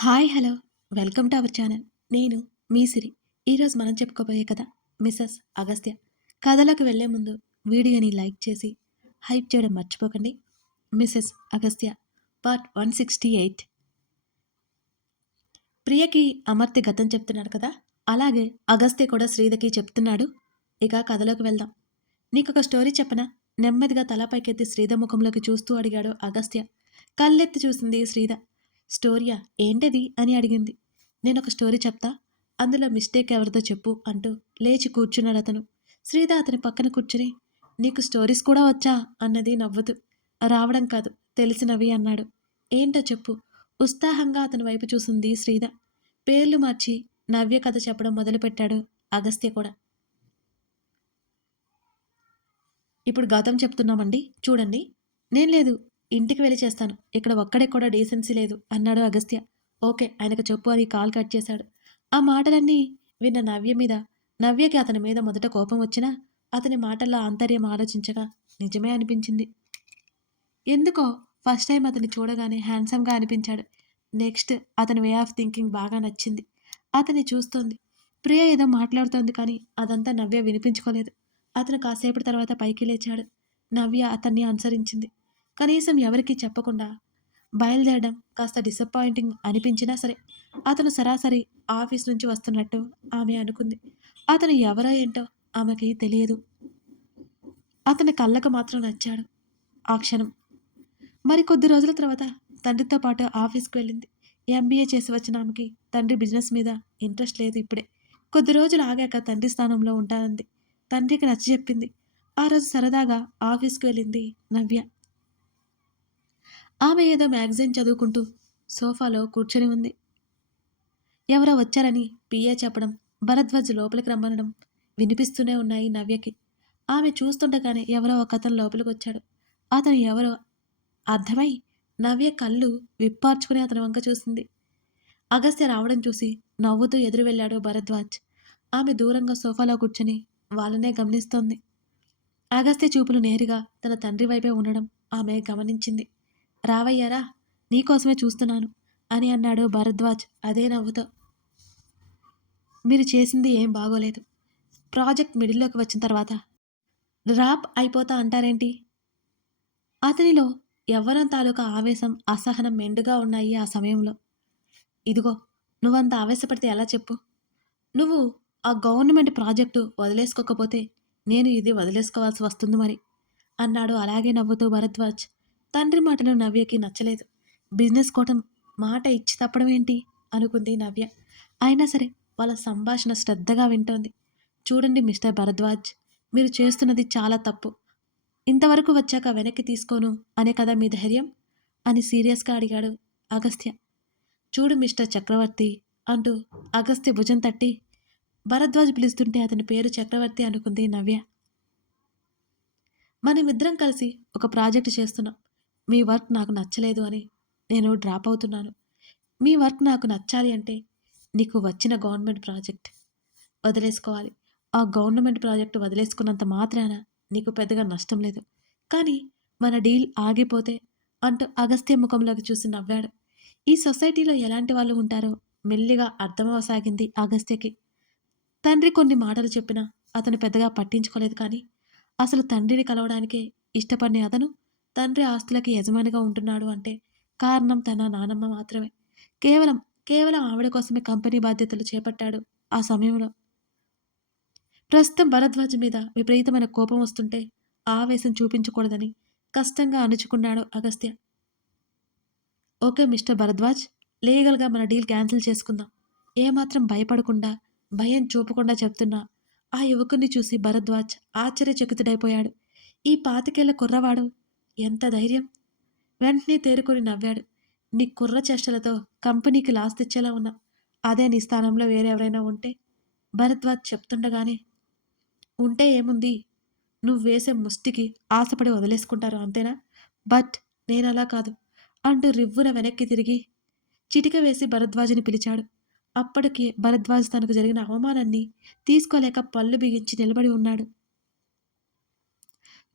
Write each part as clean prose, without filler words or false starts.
Hi hello welcome to our channel. నేను మీ సిరి. ఈరోజు మనం చెప్పుకోబోయే కథ మిసెస్ అగస్త్య. కథలోకి వెళ్ళే ముందు వీడియోని లైక్ చేసి హైప్ చేయడం మర్చిపోకండి. Mrs Agastya part 168. ప్రియకి అమర్తి గతం చెప్తున్నాడు కదా, అలాగే అగస్త్య కూడా శ్రీధకి చెప్తున్నాడు. ఇక కథలోకి వెళ్దాం. నీకొక స్టోరీ చెప్పనా? నెమ్మదిగా తల పైకెత్తి శ్రీధ ముఖంలోకి చూస్తూ అడిగాడు అగస్త్య. కళ్ళెత్తి చూసింది శ్రీధ. స్టోరీయా? ఏంటది అని అడిగింది. నేనొక స్టోరీ చెప్తా, అందులో మిస్టేక్ ఎవరిదో చెప్పు అంటూ లేచి కూర్చున్నాడు అతను. శ్రీధ అతని పక్కన కూర్చుని, నీకు స్టోరీస్ కూడా వచ్చా అన్నది నవ్వుతూ. రావడం కాదు, తెలిసినవి అన్నాడు. ఏంటో చెప్పు. ఉత్సాహంగా అతని వైపు చూసింది శ్రీధ. పేర్లు మార్చి నవ్య కథ చెప్పడం మొదలుపెట్టాడు అగస్త్య కూడా. ఇప్పుడు గతం చెప్తున్నామండి, చూడండి. నేను లేదు, ఇంటికి వెళ్ళి చేస్తాను. ఇక్కడ ఒక్కడే కూడా డీసెన్సీ లేదు అన్నాడు అగస్త్య. ఓకే, ఆయనకు చెప్పు అని కాల్ కట్ చేశాడు. ఆ మాటలన్నీ విన్న నవ్య మీద, నవ్యకి అతని మీద మొదట కోపం వచ్చినా అతని మాటల్లో ఆంతర్యం ఆలోచించగా నిజమే అనిపించింది. ఎందుకో ఫస్ట్ టైం అతన్ని చూడగానే హ్యాండ్సమ్గా అనిపించాడు. నెక్స్ట్ అతని వే ఆఫ్ థింకింగ్ బాగా నచ్చింది. అతన్ని చూస్తోంది. ప్రియ ఏదో మాట్లాడుతోంది కానీ అదంతా నవ్య వినిపించుకోలేదు. అతను కాసేపటి తర్వాత పైకి లేచాడు. నవ్య అతన్ని అనుసరించింది. కనీసం ఎవరికీ చెప్పకుండా బయలుదేరడం కాస్త డిసప్పాయింటింగ్ అనిపించినా సరే, అతను సరాసరి ఆఫీస్ నుంచి వస్తున్నట్టు ఆమె అనుకుంది. అతను ఎవరో ఏంటో ఆమెకి తెలియదు. అతని కళ్ళకు మాత్రం నచ్చాడు ఆ క్షణం. మరి కొద్ది రోజుల తర్వాత తండ్రితో పాటు ఆఫీస్కి వెళ్ళింది. ఎంబీఏ చేసి వచ్చిన ఆమెకి తండ్రి బిజినెస్ మీద ఇంట్రెస్ట్ లేదు ఇప్పుడే. కొద్ది రోజులు ఆగాక తండ్రి స్థానంలో ఉంటానంది. తండ్రికి నచ్చజెప్పింది. ఆ రోజు సరదాగా ఆఫీస్కి వెళ్ళింది నవ్య. ఆమె ఏదో మ్యాగజైన్ చదువుకుంటూ సోఫాలో కూర్చొని ఉంది. ఎవరో వచ్చారని పిఏ చెప్పడం, భరద్వాజ్ లోపలికి రమ్మనడం వినిపిస్తూనే ఉన్నాయి నవ్యకి. ఆమె చూస్తుండగానే ఎవరో ఒక అతను లోపలికి వచ్చాడు. అతను ఎవరో అర్థమై నవ్య కళ్ళు విప్పార్చుకుని అతని వంక చూసింది. అగస్త్య రావడం చూసి నవ్వుతూ ఎదురు వెళ్ళాడు భరద్వాజ్. ఆమె దూరంగా సోఫాలో కూర్చొని వాళ్ళనే గమనిస్తోంది. అగస్త్య చూపులు నేరుగా తన తండ్రి వైపే ఉండడం ఆమె గమనించింది. రావయ్యారా, నీకోసమే చూస్తున్నాను అని అన్నాడు భరద్వాజ్ అదే నవ్వుతో. మీరు చేసింది ఏం బాగోలేదు. ప్రాజెక్ట్ మిడిల్లోకి వచ్చిన తర్వాత డ్రాప్ అయిపోతా అంటారేంటి? అతనిలో యవ్వనం తాలూకా ఆవేశం, అసహనం మెండుగా ఉన్నాయి ఆ సమయంలో. ఇదిగో, నువ్వంత ఆవేశపడితే ఎలా చెప్పు? నువ్వు ఆ గవర్నమెంట్ ప్రాజెక్టు వదిలేసుకోకపోతే నేను ఇది వదిలేసుకోవాల్సి వస్తుంది మరి అన్నాడు అలాగే నవ్వుతూ భరద్వాజ్. తండ్రి మాటలు నవ్యకి నచ్చలేదు. బిజినెస్ కోటం మాట ఇచ్చి తప్పడం ఏంటి అనుకుంది నవ్య. అయినా సరే వాళ్ళ సంభాషణ శ్రద్ధగా వింటోంది. చూడండి మిస్టర్ భరద్వాజ్, మీరు చేస్తున్నది చాలా తప్పు. ఇంతవరకు వచ్చాక వెనక్కి తీసుకోను అనే కదా మీ ధైర్యం అని సీరియస్గా అడిగాడు అగస్త్య. చూడు మిస్టర్ చక్రవర్తి అంటూ అగస్త్య భుజం తట్టి, భరద్వాజ్ పిలుస్తుంటే అతని పేరు చక్రవర్తి అనుకుంది నవ్య. మనమిద్దరం కలిసి ఒక ప్రాజెక్టు చేస్తున్నాం. మీ వర్క్ నాకు నచ్చలేదు అని నేను డ్రాప్ అవుతున్నాను. మీ వర్క్ నాకు నచ్చాలి అంటే నీకు వచ్చిన గవర్నమెంట్ ప్రాజెక్ట్ వదిలేసుకోవాలి. ఆ గవర్నమెంట్ ప్రాజెక్టు వదిలేసుకున్నంత మాత్రాన నీకు పెద్దగా నష్టం లేదు. కానీ మన డీల్ ఆగిపోతే అంటూ అగస్త్య ముఖంలోకి చూసి నవ్వాడు. ఈ సొసైటీలో ఎలాంటి వాళ్ళు ఉంటారో మెల్లిగా అర్థమవసాగింది అగస్త్యకి. తండ్రి కొన్ని మాటలు చెప్పినా అతను పెద్దగా పట్టించుకోలేదు. కానీ అసలు తండ్రిని కలవడానికే ఇష్టపడిన అతను తండ్రి ఆస్తులకి యజమానిగా ఉంటున్నాడు అంటే కారణం తన నానమ్మ మాత్రమే. కేవలం కేవలం ఆవిడ కోసమే కంపెనీ బాధ్యతలు చేపట్టాడు ఆ సమయంలో. ప్రస్తుతం భరద్వాజ్ మీద విపరీతమైన కోపం వస్తుంటే ఆవేశం చూపించకూడదని కష్టంగా అణుచుకున్నాడు అగస్త్య. ఓకే మిస్టర్ భరద్వాజ్, లీగల్గా మన డీల్ క్యాన్సిల్ చేసుకుందాం. ఏమాత్రం భయపడకుండా, భయం చూపకుండా చెప్తున్నా ఆ యువకుణ్ణి చూసి భరద్వాజ్ ఆశ్చర్యచకితుడైపోయాడు. ఈ 25 కుర్రవాడు, ఎంత ధైర్యం! వెంటనే తేరుకొని నవ్వాడు. నీ కుర్ర చేష్టలతో కంపెనీకి లాస్ తెచ్చేలా ఉన్నా. అదే నీ స్థానంలో వేరెవరైనా ఉంటే? భరద్వాజ్ చెప్తుండగానే, ఉంటే ఏముంది, నువ్వు వేసే ముష్టికి ఆశపడి వదిలేసుకుంటారు అంతేనా? బట్ నేనలా కాదు అంటూ రివ్వున వెనక్కి తిరిగి చిటిక వేసి భరద్వాజుని పిలిచాడు. అప్పటికి భరద్వాజ్ తనకు జరిగిన అవమానాన్ని తీసుకోలేక పళ్ళు బిగించి నిలబడి ఉన్నాడు.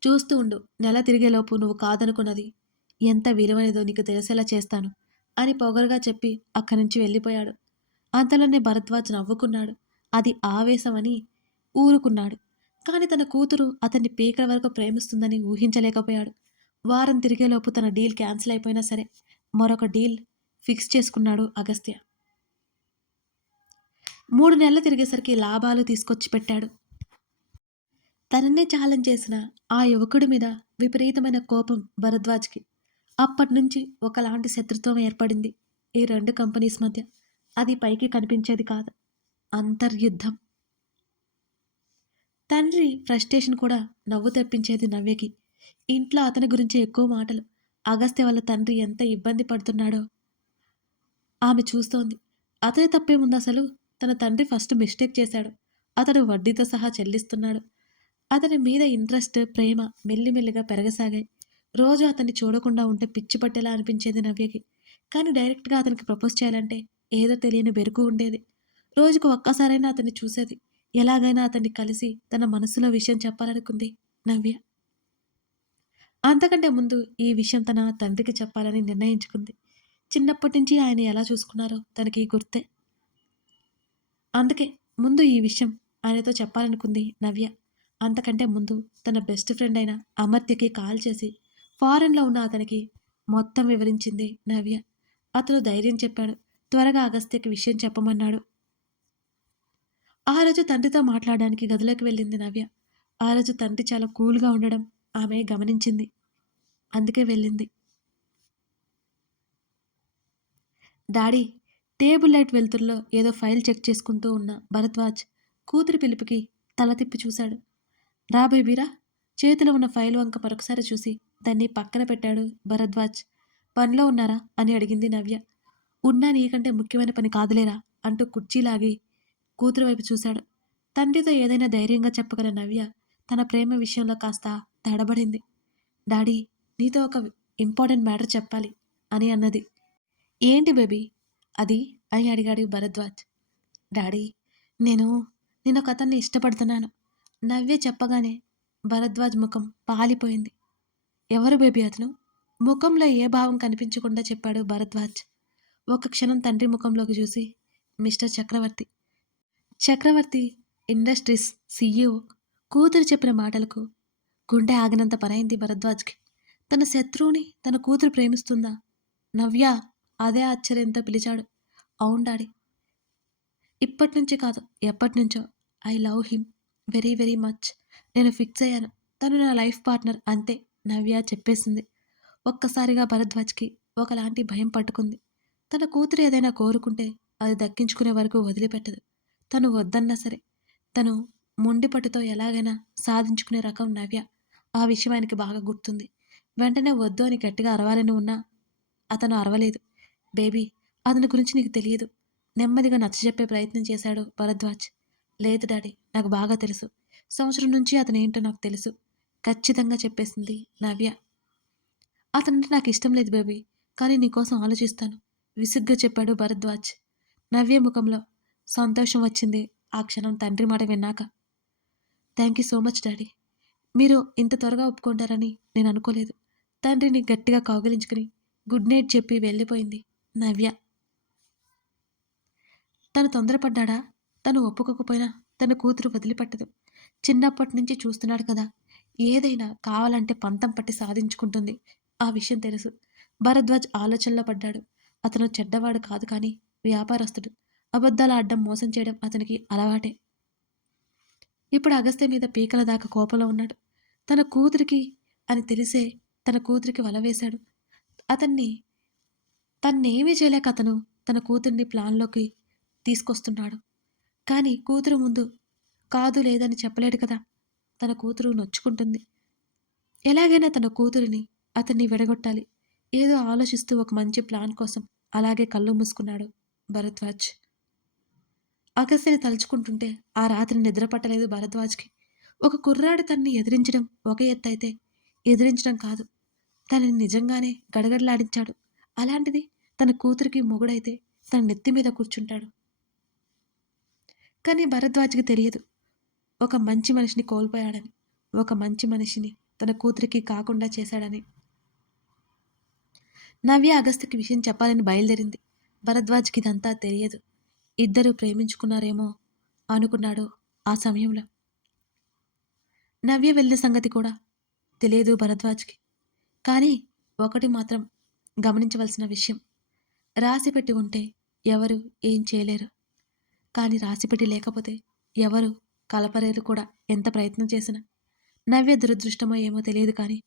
చూస్తూ ఉండు, నెల తిరిగేలోపు నువ్వు కాదనుకున్నది ఎంత విలువైనదో నీకు తెలిసేలా చేస్తాను అని పొగరుగా చెప్పి అక్కడి నుంచి వెళ్ళిపోయాడు. అంతలోనే భరద్వాజ్ నవ్వుకున్నాడు. అది ఆవేశమని ఊరుకున్నాడు. కానీ తన కూతురు అతన్ని పీకల వరకు ప్రేమిస్తుందని ఊహించలేకపోయాడు. వారం తిరిగేలోపు తన డీల్ క్యాన్సిల్ అయిపోయినా సరే మరొక డీల్ ఫిక్స్ చేసుకున్నాడు అగస్త్య. 3 నెలలు తిరిగేసరికి లాభాలు తీసుకొచ్చి పెట్టాడు. తననే ఛాలెంజ్ చేసిన ఆ యువకుడి మీద విపరీతమైన కోపం భరద్వాజ్‌కి. అప్పట్నుంచి ఒకలాంటి శత్రుత్వం ఏర్పడింది ఈ 2 కంపెనీస్ మధ్య. అది పైకి కనిపించేది కాదు. అంతర్యుద్ధం. తండ్రి ఫ్రస్ట్రేషన్ కూడా నవ్వు తెప్పించేది నవ్యకి. ఇంట్లో అతని గురించి ఎక్కువ మాటలు. అగస్త్య వల్ల తండ్రి ఎంత ఇబ్బంది పడుతున్నాడో ఆమె చూస్తోంది. అతని తప్పేముందసలు? తన తండ్రి ఫస్ట్ మిస్టేక్ చేశాడు. అతడు వడ్డీతో సహా చెల్లిస్తున్నాడు. అతని మీద ఇంట్రెస్ట్, ప్రేమ మెల్లిమెల్లిగా పెరగసాగాయి. రోజు అతన్ని చూడకుండా ఉంటే పిచ్చి పట్టేలా అనిపించేది నవ్యకి. కానీ డైరెక్ట్‌గా అతనికి ప్రపోజ్ చేయాలంటే ఏదో తెలియని బెరుకు ఉండేది. రోజుకు ఒక్కసారైనా అతన్ని చూసేది. ఎలాగైనా అతన్ని కలిసి తన మనసులో విషయం చెప్పాలనుకుంది నవ్య. అంతకంటే ముందు ఈ విషయం తన తండ్రికి చెప్పాలని నిర్ణయించుకుంది. చిన్నప్పటి నుంచి ఆయన ఎలా చూసుకున్నారో తనకి గుర్తే. అందుకే ముందు ఈ విషయం ఆయనతో చెప్పాలనుకుంది నవ్య. అంతకంటే ముందు తన బెస్ట్ ఫ్రెండ్ అయిన అమర్త్యకి కాల్ చేసి ఫారెన్‌లో ఉన్న అతనికి మొత్తం వివరించింది నవ్య. అతను ధైర్యం చెప్పాడు. త్వరగా అగస్త్యకి విషయం చెప్పమన్నాడు. ఆ రోజు తండ్రితో మాట్లాడడానికి గదిలోకి వెళ్ళింది నవ్య. ఆ రోజు తండ్రి చాలా కూల్‌గా ఉండడం ఆమె గమనించింది. అందుకే వెళ్ళింది. డాడీ టేబుల్ లైట్ వెలుతురులో ఏదో ఫైల్ చెక్ చేసుకుంటూ ఉన్న భరద్వాజ్ కూతురి పిలుపుకి తల తిప్పి చూశాడు. రా బేబీరా. చేతిలో ఉన్న ఫైల్ వంక మరొకసారి చూసి దాన్ని పక్కన పెట్టాడు భరద్వాజ్. పనిలో ఉన్నారా అని అడిగింది నవ్య. ఉన్నా నీకంటే ముఖ్యమైన పని కాదులేరా అంటూ కుర్చీ లాగి కూతురు వైపు చూశాడు. తండ్రితో ఏదైనా ధైర్యంగా చెప్పగల నవ్య తన ప్రేమ విషయంలో కాస్త తడబడింది. డాడీ నీతో ఒక ఇంపార్టెంట్ మ్యాటర్ చెప్పాలి అని అన్నది. ఏంటి బేబీ అది అని అడిగాడు భరద్వాజ్. డాడీ నేను నేనొక అతన్ని ఇష్టపడుతున్నాను. నవ్య చెప్పగానే భరద్వాజ్ ముఖం పాలిపోయింది. ఎవరు బేబీ అతను? ముఖంలో ఏ భావం కనిపించకుండా చెప్పాడు భరద్వాజ్. ఒక క్షణం తండ్రి ముఖంలోకి చూసి మిస్టర్ చక్రవర్తి. చక్రవర్తి ఇండస్ట్రీస్ సీఈఓ కూతురు చెప్పిన మాటలకు గుండె ఆగినంత పనైంది భరద్వాజ్కి. తన శత్రువుని తన కూతురు ప్రేమిస్తుందా? నవ్య అదే ఆశ్చర్యంతో పిలిచాడు. అవును డాడీ. ఇప్పటినుంచి కాదు ఎప్పటినుంచో. I love him very very much. నేను ఫిక్స్ అయ్యాను. తను నా లైఫ్ పార్ట్నర్ అంతే నవ్య చెప్పేసింది. ఒక్కసారిగా భరద్వాజ్కి ఒకలాంటి భయం పట్టుకుంది. తన కూతురు ఏదైనా కోరుకుంటే అది దక్కించుకునే వరకు వదిలిపెట్టదు. తను వద్దన్నా సరే తను మొండి పట్టుతో ఎలాగైనా సాధించుకునే రకం నవ్య. ఆ విషయం ఆయనకి బాగా గుర్తుంది. వెంటనే వద్దు అని గట్టిగా అరవాలని ఉన్నా అతను అరవలేదు. బేబీ అతని గురించి నీకు తెలియదు. నెమ్మదిగా నచ్చజెప్పే ప్రయత్నం చేశాడు భరద్వాజ్. లేదు డాడీ నాకు బాగా తెలుసు. సంవత్సరం నుంచి అతనేంటో నాకు తెలుసు ఖచ్చితంగా చెప్పేసింది నవ్య. అతనంటే నాకు ఇష్టం లేదు బేబీ. కానీ నీకోసం ఆలోచిస్తాను విసుగ్గా చెప్పాడు భరద్వాజ్. నవ్య ముఖంలో సంతోషం వచ్చింది ఆ క్షణం తండ్రి మాట విన్నాక. Thank you so much daddy. మీరు ఇంత త్వరగా ఒప్పుకుంటారని నేను అనుకోలేదు. తండ్రిని గట్టిగా కౌగిలించుకుని గుడ్ నైట్ చెప్పి వెళ్ళిపోయింది నవ్య. తను తొందరపడ్డాడా? తను ఒప్పుకోకపోయినా తన కూతురు వదిలిపెట్టదు. చిన్నప్పటి నుంచి చూస్తున్నాడు కదా. ఏదైనా కావాలంటే పంతం పట్టి సాధించుకుంటుంది. ఆ విషయం తెలుసు. భరద్వాజ్ ఆలోచనలో పడ్డాడు. అతను చెడ్డవాడు కాదు కానీ వ్యాపారస్తుడు. అబద్ధాలు ఆడడం మోసం చేయడం అతనికి అలవాటే. ఇప్పుడు అగస్త్య మీద పీకల దాకా కోపంలో ఉన్నాడు. తన కూతురికి అని తెలిసే తన కూతురికి వల వేశాడు. అతన్ని తన్నేమీ చేయలేక అతను తన కూతుర్ని ప్లాన్లోకి తీసుకొస్తున్నాడు. కానీ కూతురు ముందు కాదు లేదని చెప్పలేడు కదా. తన కూతురు నొచ్చుకుంటుంది. ఎలాగైనా తన కూతురిని అతన్ని విడగొట్టాలి. ఏదో ఆలోచిస్తూ ఒక మంచి ప్లాన్ కోసం అలాగే కళ్ళు మూసుకున్నాడు భరద్వాజ్. అగస్త్యని తలుచుకుంటుంటే ఆ రాత్రి నిద్ర పట్టలేదు భరద్వాజ్కి. ఒక కుర్రాడు తన్ని ఎదిరించడం ఒక ఎత్తైతే ఎదిరించడం కాదు. తనని నిజంగానే గడగడలాడించాడు. అలాంటిది తన కూతురికి మొగుడైతే తన నెత్తి మీద కూర్చుంటాడు. కానీ భరద్వాజ్కి తెలియదు ఒక మంచి మనిషిని కోల్పోయాడని. ఒక మంచి మనిషిని తన కూతురికి కాకుండా చేశాడని. నవ్య అగస్త్యకి విషయం చెప్పాలని బయలుదేరింది. భరద్వాజ్‌కి ఇదంతా తెలియదు. ఇద్దరూ ప్రేమించుకున్నారేమో అనుకున్నాడు ఆ సమయంలో. నవ్య వెళ్ళిన సంగతి కూడా తెలియదు భరద్వాజ్‌కి. కానీ ఒకటి మాత్రం గమనించవలసిన విషయం. రాసిపెట్టి ఉంటే ఎవరు ఏం చేయలేరు. కానీ రాసిపెట్టి లేకపోతే ఎవరు కలపలేరు కూడా ఎంత ప్రయత్నం చేసినా. నవ్య దురదృష్టమో ఏమో తెలియదు కానీ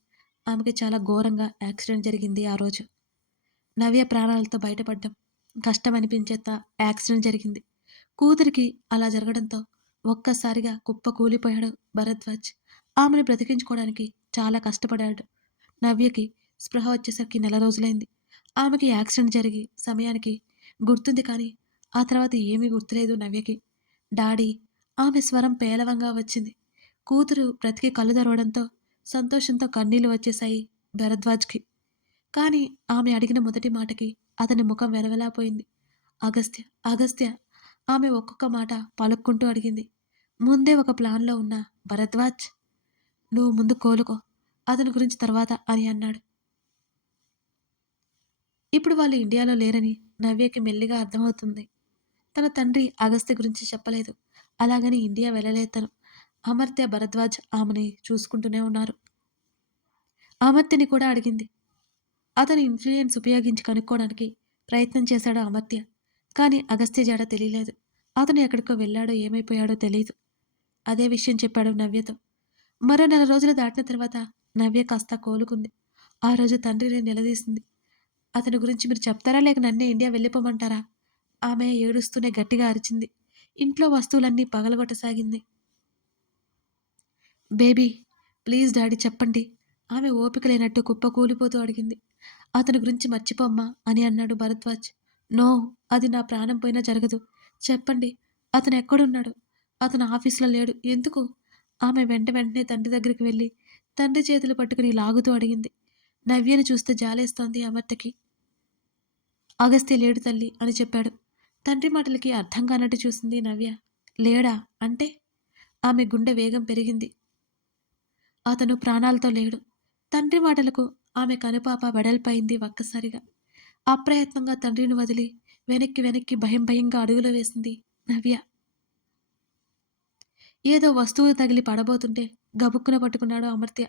ఆమెకి చాలా ఘోరంగా యాక్సిడెంట్ జరిగింది ఆ రోజు. నవ్య ప్రాణాలతో బయటపడ్డం కష్టమనిపించేంత యాక్సిడెంట్ జరిగింది. కూతురికి అలా జరగడంతో ఒక్కసారిగా కుప్పకూలిపోయాడు భరద్వాజ్. ఆమెను బ్రతికించుకోవడానికి చాలా కష్టపడ్డాడు. నవ్యకి స్పృహ వచ్చేసరికి నెల రోజులైంది. ఆమెకి యాక్సిడెంట్ జరిగి సమయానికి గుర్తుంది కానీ ఆ తర్వాత ఏమీ గుర్తులేదు నవ్యకి. డాడీ ఆమె స్వరం పేలవంగా వచ్చింది. కూతురు బ్రతికి కళ్ళు తెరవడంతో సంతోషంతో కన్నీళ్లు వచ్చేశాయి భరద్వాజ్కి. కానీ ఆమె అడిగిన మొదటి మాటకి అతని ముఖం వెలవెలాపోయింది. అగస్త్య అగస్త్య ఆమె ఒక్కొక్క మాట పలుక్కుంటూ అడిగింది. ముందే ఒక ప్లాన్లో ఉన్న భరద్వాజ్, నువ్వు ముందు కోలుకో, అతని గురించి తర్వాత అని అన్నాడు. ఇప్పుడు వాళ్ళు ఇండియాలో లేరని నవ్యకి మెల్లిగా అర్థమవుతుంది. తన తండ్రి అగస్త్య గురించి చెప్పలేదు. అలాగని ఇండియా వెళ్ళలేదు తను. అమర్త్య భరద్వాజ్ ఆమెని చూసుకుంటూనే ఉన్నారు. అమర్త్యని కూడా అడిగింది. అతని ఇన్ఫ్లుయెన్స్ ఉపయోగించి కనుక్కోవడానికి ప్రయత్నం చేశాడు అమర్త్య. కానీ అగస్త్య జాడ తెలియలేదు. అతను ఎక్కడికో వెళ్ళాడో ఏమైపోయాడో తెలీదు. అదే విషయం చెప్పాడు నవ్యతో. మరో నెల రోజులు దాటిన తర్వాత నవ్య కాస్త కోలుకుంది. ఆ రోజు తండ్రిని నిలదీసింది. అతని గురించి మీరు చెప్తారా లేక నన్నే ఇండియా వెళ్ళిపోమంటారా? ఆమె ఏడుస్తూనే గట్టిగా అరిచింది. ఇంట్లో వస్తువులన్నీ పగలగొట్టసాగింది. బేబీ ప్లీజ్ డాడీ చెప్పండి. ఆమె ఓపిక లేనట్టు కుప్పకూలిపోతూ అడిగింది. అతని గురించి మర్చిపోమ్మా అని అన్నాడు భరద్వాజ్. నో, అది నా ప్రాణం పోయినా జరగదు. చెప్పండి, అతను ఎక్కడున్నాడు? అతను ఆఫీసులో లేడు. ఎందుకు? ఆమె వెంటనే తండ్రి దగ్గరికి వెళ్ళి తండ్రి చేతులు పట్టుకుని లాగుతూ అడిగింది. నవ్యను చూస్తే జాలేస్తోంది అమర్తకి. అగస్త్య లేడు తల్లి అని చెప్పాడు. తండ్రి మాటలకి అర్థం కానట్టు చూసింది నవ్య. లేడా అంటే? ఆమె గుండె వేగం పెరిగింది. అతను ప్రాణాలతో లేడు. తండ్రి మాటలకు ఆమె కనుపాప వెడల్పయింది ఒక్కసారిగా. అప్రయత్నంగా తండ్రిని వదిలి వెనక్కి భయంగా అడుగులు వేసింది నవ్య. ఏదో వస్తువు తగిలి పడబోతుంటే గబుక్కున పట్టుకున్నాడు అమర్త్య.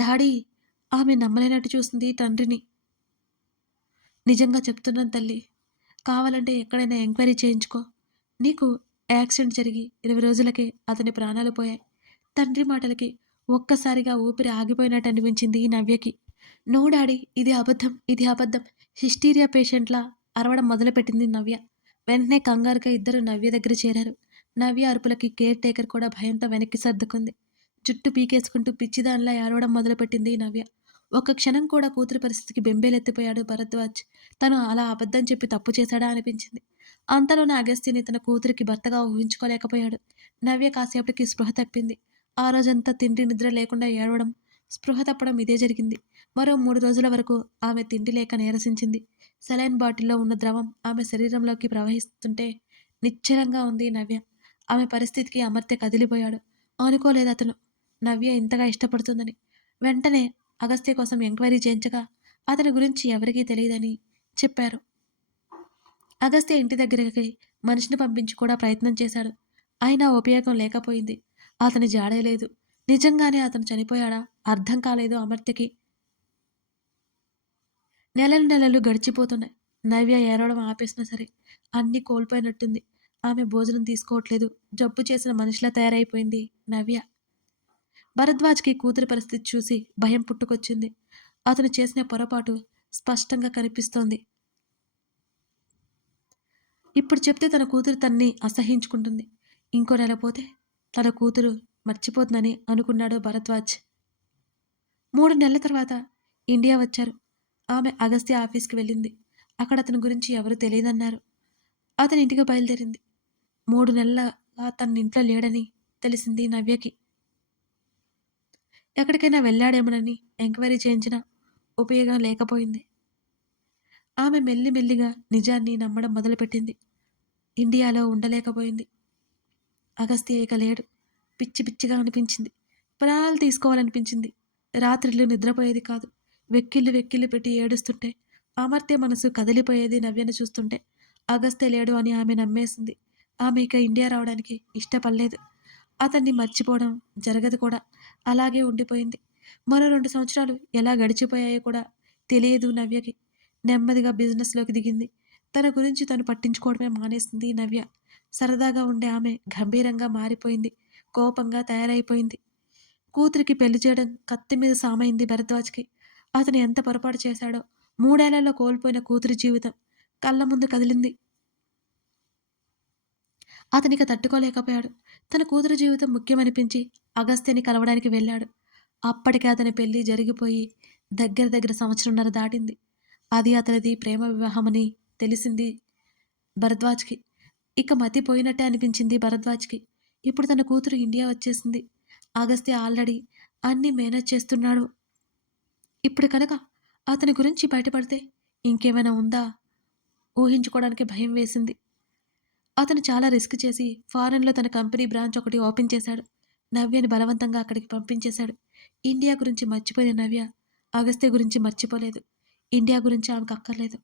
డాడీ ఆమె నమ్మలేనట్టు చూసింది తండ్రిని. నిజంగా చెప్తున్నాను తల్లి. కావాలంటే ఎక్కడైనా ఎంక్వైరీ చేయించుకో. నీకు యాక్సిడెంట్ జరిగి 20 రోజులకే అతని ప్రాణాలు పోయాయి. తండ్రి మాటలకి ఒక్కసారిగా ఊపిరి ఆగిపోయినట్టు అనిపించింది ఈ నవ్యకి. నో డాడీ, ఇది అబద్ధం, ఇది అబద్ధం. హిస్టీరియా పేషెంట్లా అరవడం మొదలుపెట్టింది నవ్య. వెంటనే కంగారుగా ఇద్దరు నవ్య దగ్గర చేరారు. నవ్య అరుపులకి కేర్ టేకర్ కూడా భయంతో వెనక్కి సర్దుకుంది. జుట్టు పీకేసుకుంటూ పిచ్చిదానిలా ఏడవడం మొదలుపెట్టింది నవ్య. ఒక్క క్షణం కూడా కూతురి పరిస్థితికి బెంబేలెత్తిపోయాడు భరద్వాజ్. తను అలా అబద్ధం చెప్పి తప్పు చేశాడా అనిపించింది. అంతలోనే అగస్త్యని తన కూతురికి భర్తగా ఊహించుకోలేకపోయాడు. నవ్య కాసేపటికి స్పృహ తప్పింది. ఆ రోజంతా తిండి నిద్ర లేకుండా ఏడవడం, స్పృహ తప్పడం ఇదే జరిగింది. మరో 3 రోజుల వరకు ఆమె తిండి లేక నీరసించింది. సెలైన్ బాటిల్లో ఉన్న ద్రవం ఆమె శరీరంలోకి ప్రవహిస్తుంటే నిశ్చలంగా ఉంది నవ్య. ఆమె పరిస్థితికి అమర్త్య కదిలిపోయాడు. అనుకోలేదతను నవ్య ఇంతగా ఇష్టపడుతుందని. వెంటనే అగస్త్య కోసం ఎంక్వైరీ చేయించగా అతని గురించి ఎవరికీ తెలియదని చెప్పారు. అగస్త్య ఇంటి దగ్గరికి మనిషిని పంపించి కూడా ప్రయత్నం చేశాడు. అయినా ఉపయోగం లేకపోయింది. అతని జాడే లేదు. నిజంగానే అతను చనిపోయాడా అర్థం కాలేదు అమర్త్యకి. నెలలు గడిచిపోతున్నాయి. నవ్య ఏడవడం ఆపేసినా సరే అన్నీ కోల్పోయినట్టుంది. ఆమె భోజనం తీసుకోవట్లేదు. జబ్బు చేసిన మనిషిలా తయారైపోయింది నవ్య. భరద్వాజ్కి కూతురి పరిస్థితి చూసి భయం పుట్టుకొచ్చింది. అతను చేసిన పొరపాటు స్పష్టంగా కనిపిస్తోంది. ఇప్పుడు చెప్తే తన కూతురు తన్ని అసహించుకుంటుంది. ఇంకో నెల పోతే తన కూతురు మర్చిపోతుందని అనుకున్నాడు భరద్వాజ్. 3 నెలల తర్వాత ఇండియా వచ్చారు. ఆమె అగస్త్య ఆఫీస్కి వెళ్ళింది. అక్కడ అతని గురించి ఎవరు తెలియదన్నారు. అతని ఇంటికి బయలుదేరింది. 3 నెలలుగా తన ఇంట్లో లేడని తెలిసింది నవ్యకి. ఎక్కడికైనా వెళ్ళాడేమోనని ఎంక్వైరీ చేయించినా ఉపయోగం లేకపోయింది. ఆమె మెల్లిగా నిజాన్ని నమ్మడం మొదలుపెట్టింది. ఇండియాలో ఉండలేకపోయింది. అగస్త్య ఇక లేడు. పిచ్చిగా అనిపించింది. ప్రాణాలు తీసుకోవాలనిపించింది. రాత్రిళ్ళు నిద్రపోయేది కాదు. వెక్కిళ్ళు పెట్టి ఏడుస్తుంటే అమర్త్య మనసు కదిలిపోయేది నవ్యను చూస్తుంటే. అగస్త్య లేడు అని ఆమె నమ్మేసింది. ఆమె ఇక ఇండియా రావడానికి ఇష్టపడలేదు. అతన్ని మర్చిపోవడం జరగదు కూడా. అలాగే ఉండిపోయింది. మరో 2 సంవత్సరాలు ఎలా గడిచిపోయాయో కూడా తెలియదు నవ్యకి. నెమ్మదిగా బిజినెస్‌లోకి దిగింది. తన గురించి తను పట్టించుకోవడమే మానేసింది నవ్య. సరదాగా ఉండే ఆమె గంభీరంగా మారిపోయింది. కోపంగా తయారైపోయింది. కూతురికి పెళ్లి చేయడం కత్తి మీద సామైంది భరద్వాజ్‌కి. అతను ఎంత పొరపాటు చేశాడో! 3 ఏళ్లలో కోల్పోయిన కూతురి జీవితం కళ్ళ ముందు కదిలింది. అతనిక తట్టుకోలేకపోయాడు. తన కూతురు జీవితం ముఖ్యమనిపించి అగస్త్యని కలవడానికి వెళ్ళాడు. అప్పటికే అతని పెళ్లి జరిగిపోయి దగ్గర దగ్గర సంవత్సరంన్నర దాటింది. అది అతనిది ప్రేమ వివాహమని తెలిసింది భరద్వాజ్‌కి. ఇక మతిపోయినట్టే అనిపించింది భరద్వాజ్‌కి. ఇప్పుడు తన కూతురు ఇండియా వచ్చేసింది. అగస్త్య ఆల్రెడీ అన్నీ మేనేజ్ చేస్తున్నాడు. ఇప్పుడు కనుక అతని గురించి బయటపడితే ఇంకేమైనా ఉందా ఊహించుకోవడానికి భయం వేసింది. అతను చాలా రిస్క్ చేసి ఫారెన్‌లో తన కంపెనీ బ్రాంచ్ ఒకటి ఓపెన్ చేశాడు. నవ్యని బలవంతంగా అక్కడికి పంపించేశాడు. ఇండియా గురించి మర్చిపోయిన నవ్య అగస్త్య గురించి మర్చిపోలేదు. ఇండియా గురించి ఆమెకు అక్కర్లేదు.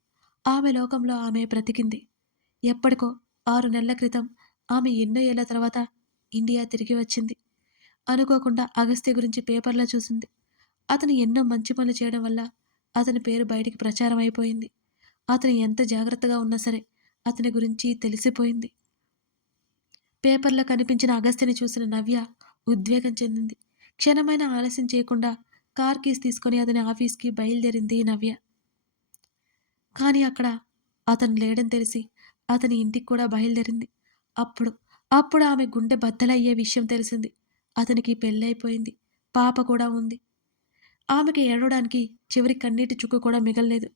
ఆమె లోకంలో ఆమె బ్రతికింది. ఎప్పటికో 6 నెలల క్రితం ఆమె ఎన్నో ఏళ్ల తర్వాత ఇండియా తిరిగి వచ్చింది. అనుకోకుండా అగస్త్య గురించి పేపర్‌లో చూసింది. అతను ఎన్నో మంచి పనులు చేయడం వల్ల అతని పేరు బయటికి ప్రచారం అయిపోయింది. అతను ఎంత జాగ్రత్తగా ఉన్నా సరే అతని గురించి తెలిసిపోయింది. పేపర్‌లో కనిపించిన అగస్త్యని చూసిన నవ్య ఉద్వేగం చెందింది. క్షణమైనా ఆలస్యం చేయకుండా కార్ కీస్ తీసుకొని అతని ఆఫీస్‌కి బయలుదేరింది నవ్య. కానీ అక్కడ అతను లేడని తెలిసి అతని ఇంటికి కూడా బయలుదేరింది. అప్పుడు, అప్పుడు ఆమె గుండె బద్దలయ్యే విషయం తెలిసింది. అతనికి పెళ్లయిపోయింది. పాప కూడా ఉంది. ఆమెకి ఏడవడానికి చివరి కన్నీటి చుక్క కూడా మిగల్లేదు.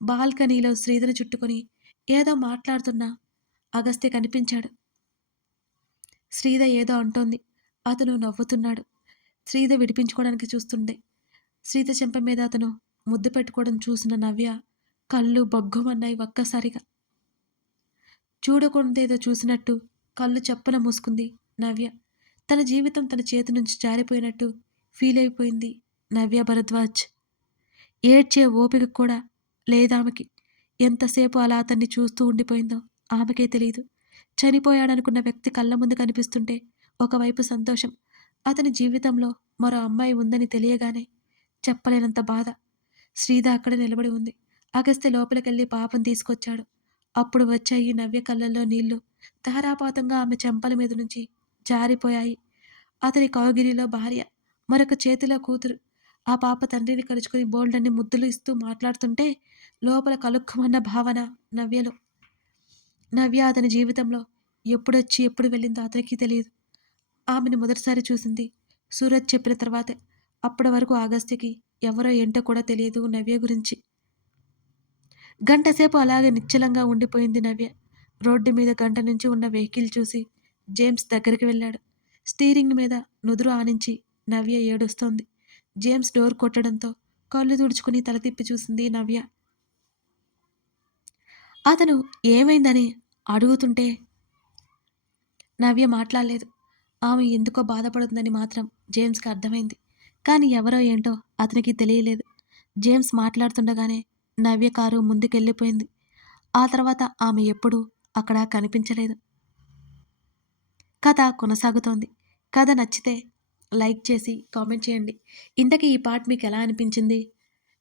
బాల్కనీలో శ్రీధర్‌ని చుట్టుకొని ఏదో మాట్లాడుతున్న అగస్త్య కనిపించాడు. శ్రీధ ఏదో అంటోంది. అతను నవ్వుతున్నాడు. శ్రీధ విడిపించుకోవడానికి చూస్తుండే. శ్రీధ చెంప మీద అతను ముద్దు పెట్టుకోవడం చూసిన నవ్య కళ్ళు బగ్గుమన్నాయి ఒక్కసారిగా. చూడకుండేదో చూసినట్టు కళ్ళు చప్పున మూసుకుంది నవ్య. తన జీవితం తన చేతి నుంచి జారిపోయినట్టు ఫీలయిపోయింది నవ్య భరద్వాజ్. ఏడ్చే ఓపిక కూడా లేదామెకి. ఎంతసేపు అలా అతన్ని చూస్తూ ఉండిపోయిందో ఆమెకే తెలీదు. చనిపోయాడనుకున్న వ్యక్తి కళ్ళ ముందు కనిపిస్తుంటే ఒకవైపు సంతోషం. అతని జీవితంలో మరో అమ్మాయి ఉందని తెలియగానే చెప్పలేనంత బాధ. శ్రీధ అక్కడే నిలబడి ఉంది. అగస్త్య లోపలికెళ్ళి పాపను తీసుకొచ్చాడు. అప్పుడు వచ్చాయి నవ్య కళ్ళల్లో నీళ్లు. ధారాపాతంగా ఆమె చెంపల మీద నుంచి జారిపోయాయి. అతని కౌగిలిలో భార్య, మరొక చేతిలో కూతురు. ఆ పాప తండ్రిని కరుచుకొని బోల్డన్ని ముద్దులు ఇస్తూ మాట్లాడుతుంటే లోపల కలుక్కుమన్న భావన నవ్యలో. నవ్య అతని జీవితంలో ఎప్పుడొచ్చి ఎప్పుడు వెళ్ళిందో అతనికి తెలియదు. ఆమెను మొదటిసారి చూసింది సూరజ్ చెప్పిన తర్వాతే. అప్పటి వరకు అగస్త్యకి ఎవరో ఏంటో కూడా తెలియదు నవ్య గురించి. గంటసేపు అలాగే నిశ్చలంగా ఉండిపోయింది నవ్య. రోడ్డు మీద గంట నుంచి ఉన్న వెహికల్ చూసి జేమ్స్ దగ్గరికి వెళ్ళాడు. స్టీరింగ్ మీద నుదురు ఆనించి నవ్య ఏడుస్తోంది. జేమ్స్ డోర్ కొట్టడంతో కళ్ళు తుడుచుకుని తల తిప్పి చూసింది నవ్య. అతను ఏమైందని అడుగుతుంటే నవ్య మాట్లాడలేదు. ఆమె ఎందుకో బాధపడుతుందని మాత్రం జేమ్స్‌కి అర్థమైంది. కానీ ఎవరో ఏంటో అతనికి తెలియలేదు. జేమ్స్ మాట్లాడుతుండగానే నవ్య కారు ముందుకెళ్ళిపోయింది. ఆ తర్వాత ఆమె ఎప్పుడూ అక్కడ కనిపించలేదు. కథ కొనసాగుతోంది. కథ నచ్చితే లైక్ చేసి కామెంట్ చేయండి. ఇంతకీ ఈ పార్ట్ మీకెలా అనిపించింది?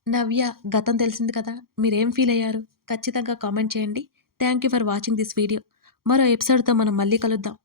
నవ్య గతం తెలిసింది కదా! మీరేం ఫీల్ అయ్యారు? ఖచ్చితంగా కామెంట్ చేయండి. Thank you for watching this video. మరో ఎపిసోడ్‌తో మనం మళ్ళీ కలుద్దాం.